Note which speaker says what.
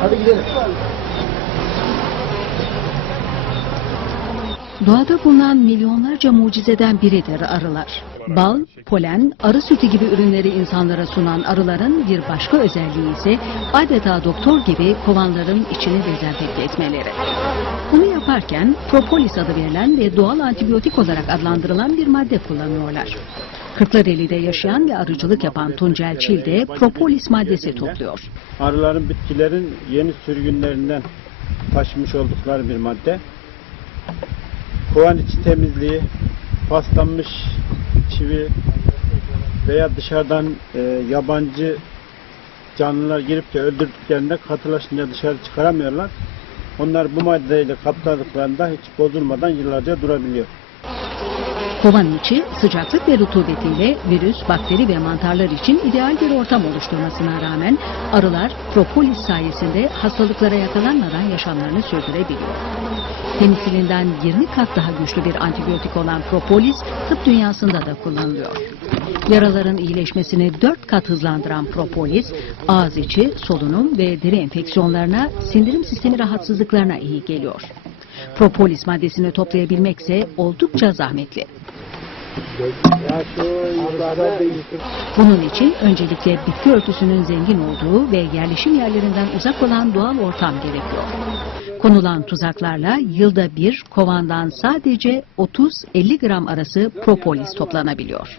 Speaker 1: Hadi gidelim.
Speaker 2: Doğada bulunan milyonlarca mucizeden biridir arılar. Bal, polen, arı sütü gibi ürünleri insanlara sunan arıların bir başka özelliği ise adeta doktor gibi kovanların içini dezenfekte etmeleri. Bunu yaparken propolis adı verilen ve doğal antibiyotik olarak adlandırılan bir madde kullanıyorlar. Kırklareli'de yaşayan ve arıcılık yapan Tuncel Çil de propolis maddesi topluyor.
Speaker 3: Arıların bitkilerin yeni sürgünlerinden taşımış oldukları bir madde. Kovan içi temizliği, paslanmış çivi veya dışarıdan e, yabancı canlılar girip de öldürdüklerinde katılaşınca dışarı çıkaramıyorlar. Onlar bu maddeyle kapladıklarında hiç bozulmadan yıllarca durabiliyor.
Speaker 2: Kovan içi sıcaklık ve rutubetiyle virüs, bakteri ve mantarlar için ideal bir ortam oluşturmasına rağmen arılar propolis sayesinde hastalıklara yakalanmadan yaşamlarını sürdürebiliyor. Penisilinden 20 kat daha güçlü bir antibiyotik olan propolis tıp dünyasında da kullanılıyor. Yaraların iyileşmesini 4 kat hızlandıran propolis, ağız içi, solunum ve deri enfeksiyonlarına, sindirim sistemi rahatsızlıklarına iyi geliyor. Propolis maddesini toplayabilmekse oldukça zahmetli. Bunun için öncelikle bitki örtüsünün zengin olduğu ve yerleşim yerlerinden uzak olan doğal ortam gerekiyor. Konulan tuzaklarla yılda bir kovandan sadece 30-50 gram arası propolis toplanabiliyor.